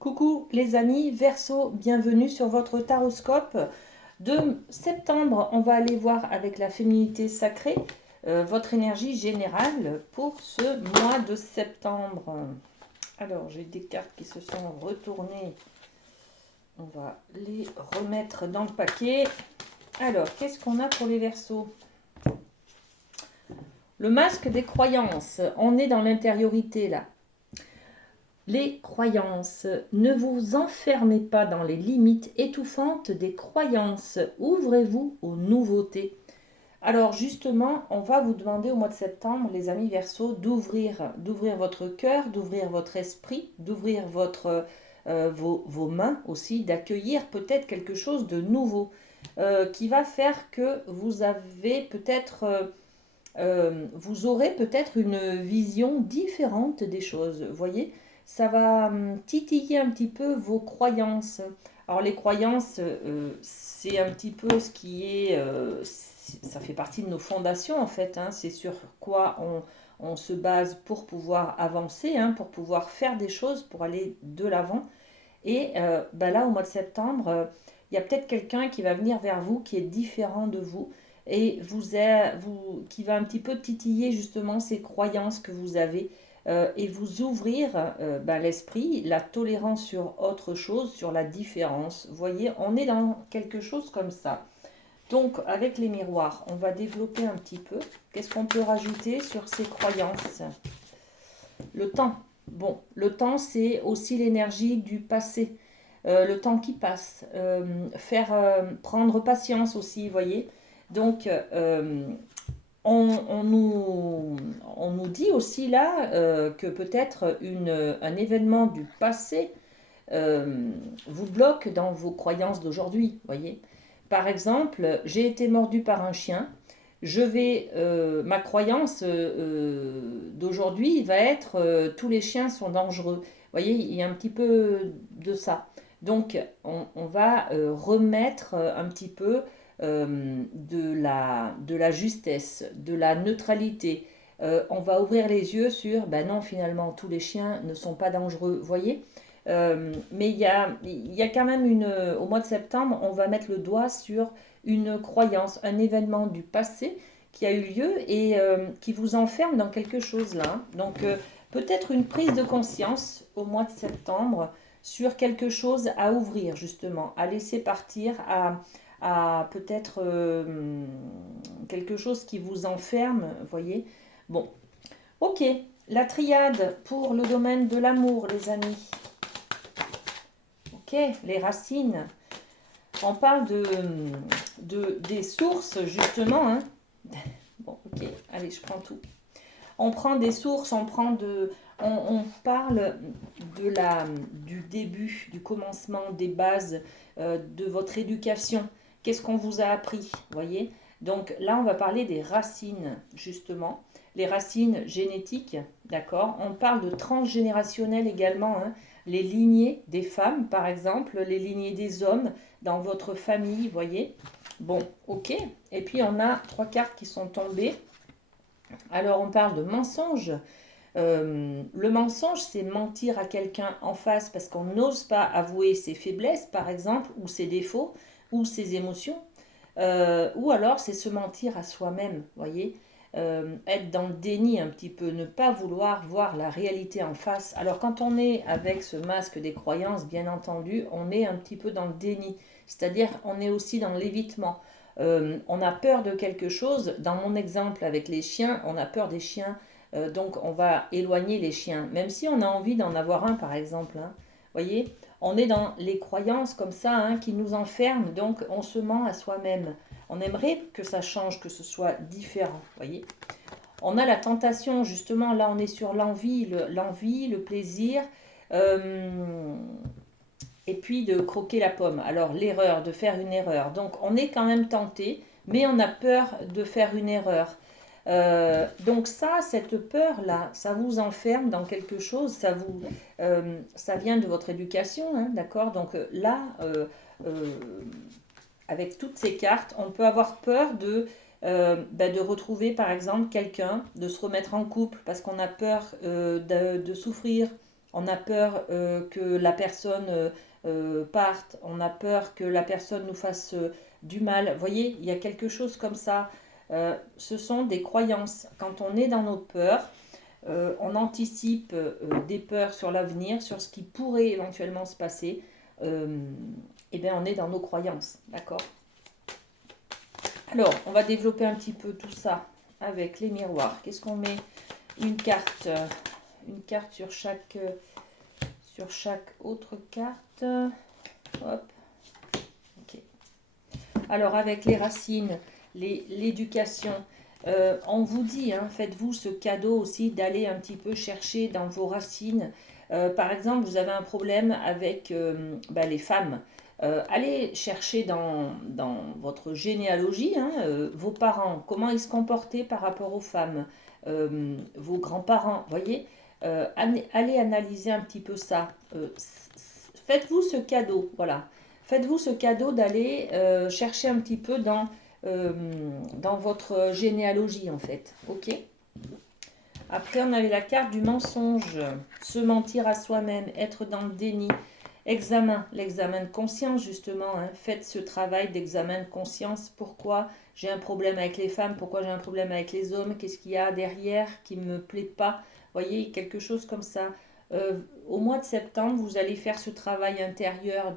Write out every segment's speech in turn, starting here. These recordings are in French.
Coucou les amis, Verseau, bienvenue sur votre taroscope de septembre. On va aller voir avec la féminité sacrée votre énergie générale pour ce mois de septembre. Alors, j'ai des cartes qui se sont retournées. On va les remettre dans le paquet. Alors, qu'est-ce qu'on a pour les Verseaux? Le masque des croyances. On est dans l'intériorité là. Les croyances. Ne vous enfermez pas dans les limites étouffantes des croyances. Ouvrez-vous aux nouveautés. Alors justement, on va vous demander au mois de septembre, les amis Verseaux, d'ouvrir votre cœur, d'ouvrir votre esprit, d'ouvrir vos mains aussi, d'accueillir peut-être quelque chose de nouveau qui va faire que vous avez peut-être... vous aurez peut-être une vision différente des choses. Vous voyez, ça va titiller un petit peu vos croyances. Alors les croyances, c'est un petit peu ce qui est, ça fait partie de nos fondations en fait. Hein. C'est sur quoi on se base pour pouvoir avancer, hein, pour pouvoir faire des choses, pour aller de l'avant. Et ben là, au mois de septembre, il y a peut-être quelqu'un qui va venir vers vous qui est différent de vous et qui va un petit peu titiller justement ces croyances que vous avez et vous ouvrir ben, l'esprit, la tolérance sur autre chose, sur la différence. Vous voyez, on est dans quelque chose comme ça. Donc, avec les miroirs, on va développer un petit peu. Qu'est-ce qu'on peut rajouter sur ces croyances? Le temps. Bon, le temps, c'est aussi l'énergie du passé. Le temps qui passe. Prendre patience aussi, vous voyez. Donc, on nous dit aussi là que peut-être un événement du passé vous bloque dans vos croyances d'aujourd'hui, voyez. Par exemple, j'ai été mordu par un chien. Ma croyance d'aujourd'hui va être tous les chiens sont dangereux. Vous voyez, il y a un petit peu de ça. Donc, on va remettre un petit peu de la justesse, de la neutralité. On va ouvrir les yeux sur, ben non, finalement, tous les chiens ne sont pas dangereux. Vous voyez, mais il y a quand même au mois de septembre, on va mettre le doigt sur une croyance, un événement du passé qui a eu lieu et qui vous enferme dans quelque chose là. Donc peut-être une prise de conscience au mois de septembre sur quelque chose à ouvrir justement, à laisser partir, à peut-être quelque chose qui vous enferme, vous voyez. Bon, ok, la triade pour le domaine de l'amour, les amis. Ok, les racines. On parle des sources, justement. Hein. Bon, ok, allez, je prends tout. On prend des sources, on parle du début, du commencement, des bases de votre éducation. Qu'est-ce qu'on vous a appris, voyez? Donc là, on va parler des racines, justement. Les racines génétiques, d'accord? On parle de transgénérationnel également, hein. Les lignées des femmes, par exemple, les lignées des hommes dans votre famille, voyez? Bon, ok. Et puis, on a 3 cartes qui sont tombées. Alors, on parle de mensonge. Le mensonge, c'est mentir à quelqu'un en face parce qu'on n'ose pas avouer ses faiblesses, par exemple, ou ses défauts, ou ses émotions. Ou alors, c'est se mentir à soi-même, voyez. Être dans le déni un petit peu, ne pas vouloir voir la réalité en face. Alors, quand on est avec ce masque des croyances, bien entendu, on est un petit peu dans le déni. C'est-à-dire, on est aussi dans l'évitement. On a peur de quelque chose. Dans mon exemple avec les chiens, on a peur des chiens. Donc on va éloigner les chiens, même si on a envie d'en avoir un par exemple. Hein. Voyez, on est dans les croyances comme ça hein, qui nous enferment, donc on se ment à soi-même. On aimerait que ça change, que ce soit différent. Voyez, on a la tentation justement. Là, on est sur l'envie, le plaisir. Euh, et puis de croquer la pomme. Alors l'erreur, de faire une erreur. Donc on est quand même tenté, mais on a peur de faire une erreur. Donc ça, cette peur-là, ça vous enferme dans quelque chose, ça vient de votre éducation, hein, d'accord. Donc là, avec toutes ces cartes, on peut avoir peur de retrouver par exemple quelqu'un, de se remettre en couple parce qu'on a peur de souffrir On a peur que la personne parte, on a peur que la personne nous fasse du mal. Vous voyez, il y a quelque chose comme ça. Ce sont des croyances. Quand on est dans nos peurs, on anticipe des peurs sur l'avenir, sur ce qui pourrait éventuellement se passer. Euh, et bien, on est dans nos croyances, d'accord? Alors, on va développer un petit peu tout ça avec les miroirs. Qu'est-ce qu'on met? Une carte sur chaque autre carte. Hop, ok. Alors, avec les racines, l'éducation, on vous dit, hein, faites-vous ce cadeau aussi d'aller un petit peu chercher dans vos racines. Par exemple, vous avez un problème avec les femmes. Allez chercher dans votre généalogie, hein, vos parents, comment ils se comportaient par rapport aux femmes, vos grands-parents, voyez. Allez analyser un petit peu ça. Faites-vous ce cadeau, voilà. Faites-vous ce cadeau d'aller chercher un petit peu euh, dans votre généalogie, en fait. Ok? Après, on avait la carte du mensonge, se mentir à soi-même, être dans le déni. L'examen de conscience, justement. Hein. Faites ce travail d'examen de conscience. Pourquoi j'ai un problème avec les femmes? Pourquoi j'ai un problème avec les hommes? Qu'est-ce qu'il y a derrière qui ne me plaît pas? Voyez, quelque chose comme ça. Au mois de septembre, vous allez faire ce travail intérieur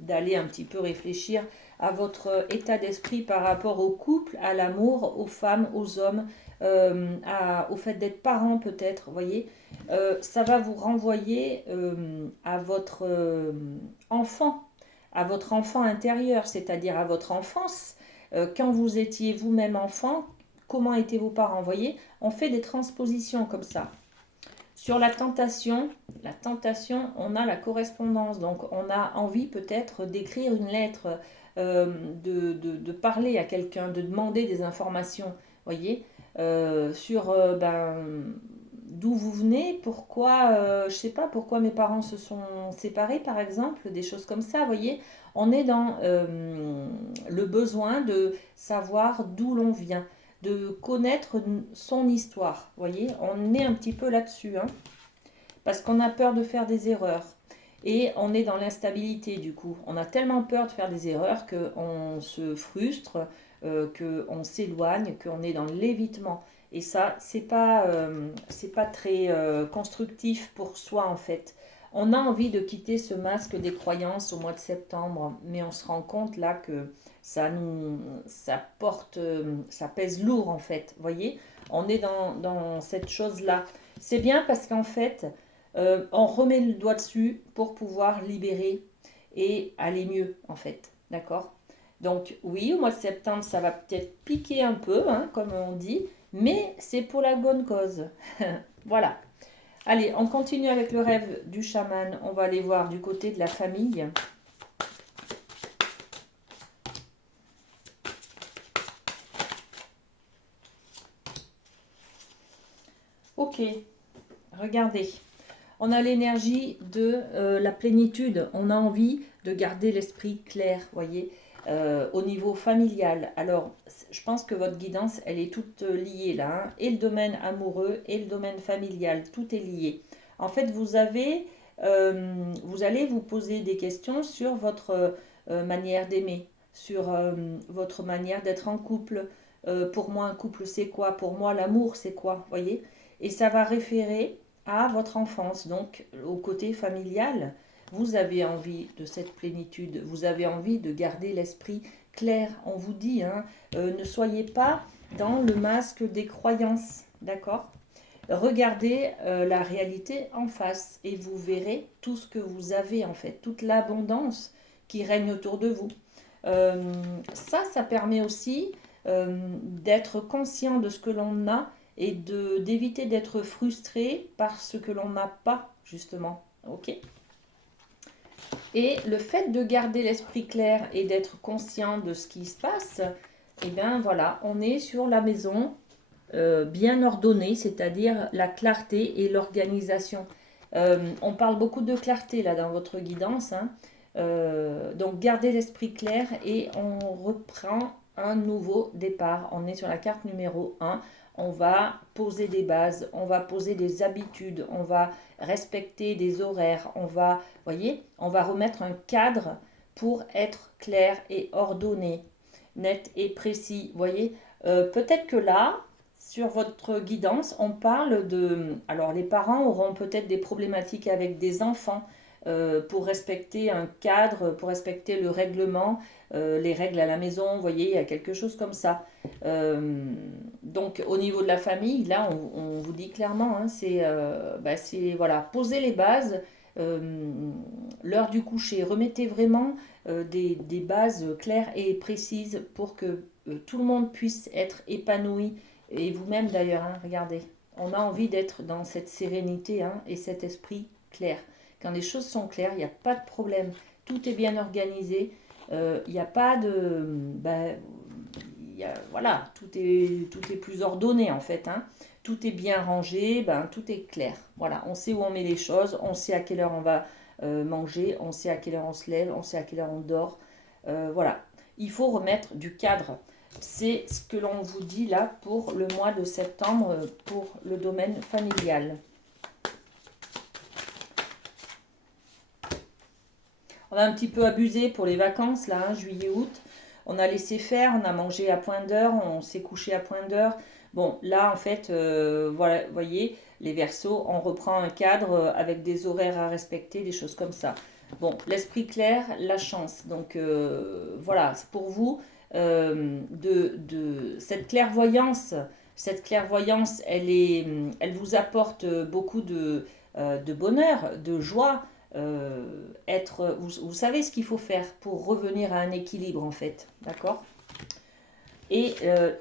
d'aller un petit peu réfléchir à votre état d'esprit par rapport au couple, à l'amour, aux femmes, aux hommes, au fait d'être parent peut-être, voyez. Ça va vous renvoyer à votre enfant intérieur, c'est-à-dire à votre enfance. Quand vous étiez vous-même enfant, comment étaient vos parents, voyez. On fait des transpositions comme ça. Sur la tentation, on a la correspondance. Donc, on a envie peut-être d'écrire une lettre, de parler à quelqu'un, de demander des informations, voyez, sur d'où vous venez, pourquoi, je sais pas, pourquoi mes parents se sont séparés, par exemple, des choses comme ça, voyez. On est dans le besoin de savoir d'où l'on vient, de connaître son histoire. Vous voyez, on est un petit peu là-dessus, hein, parce qu'on a peur de faire des erreurs. Et on est dans l'instabilité du coup. On a tellement peur de faire des erreurs qu'on se frustre, qu'on s'éloigne, qu'on est dans l'évitement. Et ça, c'est pas très constructif pour soi en fait. On a envie de quitter ce masque des croyances au mois de septembre, mais on se rend compte là que ça porte, ça pèse lourd en fait. Vous voyez, on est dans cette chose-là. C'est bien parce qu'en fait, on remet le doigt dessus pour pouvoir libérer et aller mieux en fait. D'accord? Donc oui, au mois de septembre, ça va peut-être piquer un peu, hein, comme on dit, mais c'est pour la bonne cause. Voilà. Allez, on continue avec le rêve du chaman. On va aller voir du côté de la famille. Ok, regardez. On a l'énergie de la plénitude. On a envie de garder l'esprit clair, voyez, au niveau familial. Alors, je pense que votre guidance, elle est toute liée là. Hein. Et le domaine amoureux et le domaine familial, tout est lié. En fait, vous allez vous poser des questions sur votre manière d'aimer, sur votre manière d'être en couple. Pour moi, un couple, c'est quoi? Pour moi, l'amour, c'est quoi? Voyez? Et ça va référer à votre enfance, donc au côté familial. Vous avez envie de cette plénitude, vous avez envie de garder l'esprit clair. On vous dit, hein, ne soyez pas dans le masque des croyances, d'accord? Regardez la réalité en face et vous verrez tout ce que vous avez en fait, toute l'abondance qui règne autour de vous. Ça permet aussi d'être conscient de ce que l'on a et d'éviter d'être frustré par ce que l'on n'a pas, justement. Ok. Et le fait de garder l'esprit clair et d'être conscient de ce qui se passe, eh bien voilà, on est sur la maison bien ordonnée, c'est-à-dire la clarté et l'organisation. On parle beaucoup de clarté là dans votre guidance, hein. Donc gardez l'esprit clair et on reprend un nouveau départ. On est sur la carte numéro 1. on va poser des bases, on va poser des habitudes, on va respecter des horaires, on va, voyez, on va remettre un cadre pour être clair et ordonné, net et précis. Voyez, peut-être que là, sur votre guidance, on parle de... Alors, les parents auront peut-être des problématiques avec des enfants pour respecter un cadre, pour respecter le règlement, les règles à la maison, vous voyez, il y a quelque chose comme ça. Donc, au niveau de la famille, là, on vous dit clairement, hein, c'est voilà, poser les bases, l'heure du coucher. Remettez vraiment des bases claires et précises pour que tout le monde puisse être épanoui. Et vous-même d'ailleurs, hein, regardez, on a envie d'être dans cette sérénité, hein, et cet esprit clair. Quand les choses sont claires, il n'y a pas de problème. Tout est bien organisé. Il n'y a pas de... voilà, tout est plus ordonné en fait, hein. Tout est bien rangé, tout est clair. Voilà, on sait où on met les choses, on sait à quelle heure on va manger, on sait à quelle heure on se lève, on sait à quelle heure on dort. Voilà, il faut remettre du cadre. C'est ce que l'on vous dit là pour le mois de septembre, pour le domaine familial. On a un petit peu abusé pour les vacances, là, hein, juillet, août. On a laissé faire, on a mangé à point d'heure, on s'est couché à point d'heure. Bon, là, en fait, voilà, vous voyez, les Verseaux, on reprend un cadre avec des horaires à respecter, des choses comme ça. Bon, l'esprit clair, la chance. Donc, voilà, c'est pour vous, cette clairvoyance, elle vous apporte beaucoup de bonheur, de joie, vous savez ce qu'il faut faire pour revenir à un équilibre en fait, d'accord. Et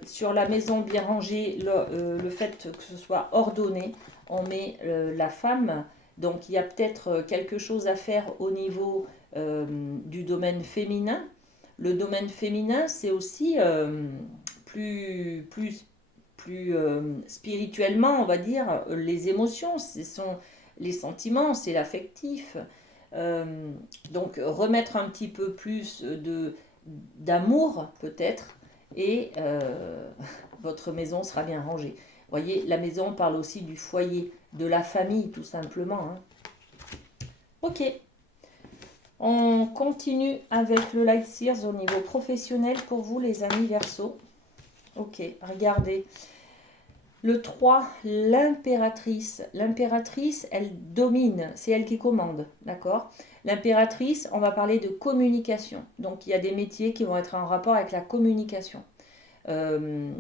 sur la maison bien rangée, le fait que ce soit ordonné, on met la femme, donc il y a peut-être quelque chose à faire au niveau du domaine féminin. Le domaine féminin, c'est aussi plus spirituellement, on va dire, les émotions, ce sont les sentiments, c'est l'affectif. Euh, donc remettre un petit peu plus d'amour peut-être et votre maison sera bien rangée. Vous voyez, la maison parle aussi du foyer, de la famille tout simplement, hein. Ok, on continue avec le Light Sears au niveau professionnel pour vous les amis Verseau. Ok, regardez. Le 3, l'impératrice. L'impératrice, elle domine, c'est elle qui commande, d'accord. L'impératrice, on va parler de communication. Donc, il y a des métiers qui vont être en rapport avec la communication. Euh,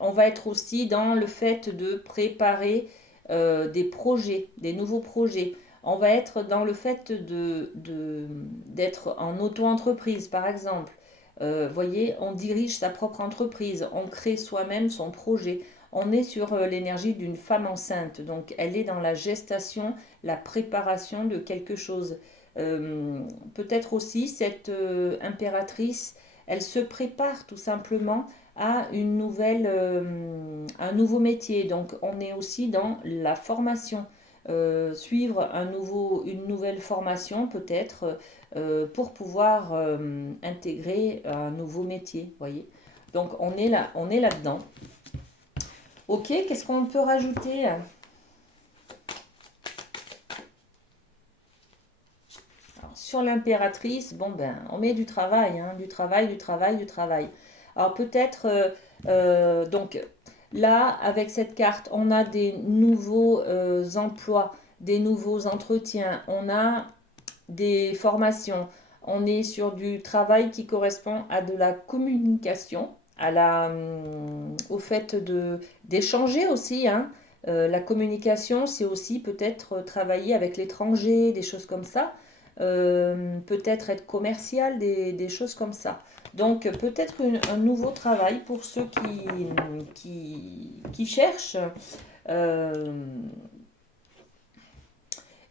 on va être aussi dans le fait de préparer des projets, des nouveaux projets. On va être dans le fait d'être en auto-entreprise, par exemple. Voyez, on dirige sa propre entreprise, on crée soi-même son projet. On est sur l'énergie d'une femme enceinte, donc elle est dans la gestation, la préparation de quelque chose. Peut-être aussi cette impératrice, elle se prépare tout simplement à un nouveau métier. Donc on est aussi dans la formation. Suivre une nouvelle formation peut-être pour pouvoir intégrer un nouveau métier, voyez. Donc on est là-dedans. Ok, qu'est-ce qu'on peut rajouter? Alors, sur l'impératrice, bon ben, on met du travail, hein, du travail, du travail, du travail. Alors peut-être, donc là, avec cette carte, on a des nouveaux emplois, des nouveaux entretiens, on a des formations, on est sur du travail qui correspond à de la communication, au fait d'échanger aussi, hein. La communication, c'est aussi peut-être travailler avec l'étranger, des choses comme ça. Peut-être être commercial, des choses comme ça. Donc peut-être un nouveau travail pour ceux qui cherchent. Euh,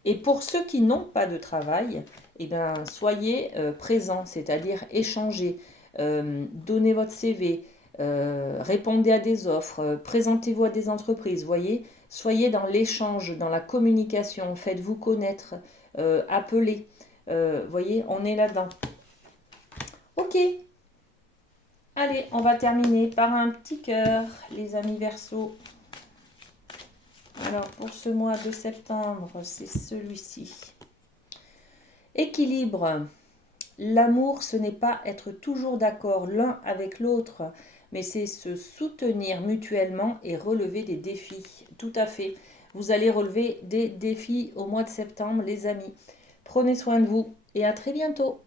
et pour ceux qui n'ont pas de travail, eh ben, soyez présents, c'est-à-dire échangez, donnez votre CV, répondez à des offres, présentez-vous à des entreprises, voyez, soyez dans l'échange, dans la communication, faites-vous connaître, appelez, voyez, on est là-dedans. Ok, Allez, on va terminer par un petit cœur, les amis Verseau. Alors, pour ce mois de septembre, c'est celui-ci. Équilibre. L'amour, ce n'est pas être toujours d'accord l'un avec l'autre, mais c'est se soutenir mutuellement et relever des défis. Tout à fait. Vous allez relever des défis au mois de septembre, les amis. Prenez soin de vous et à très bientôt.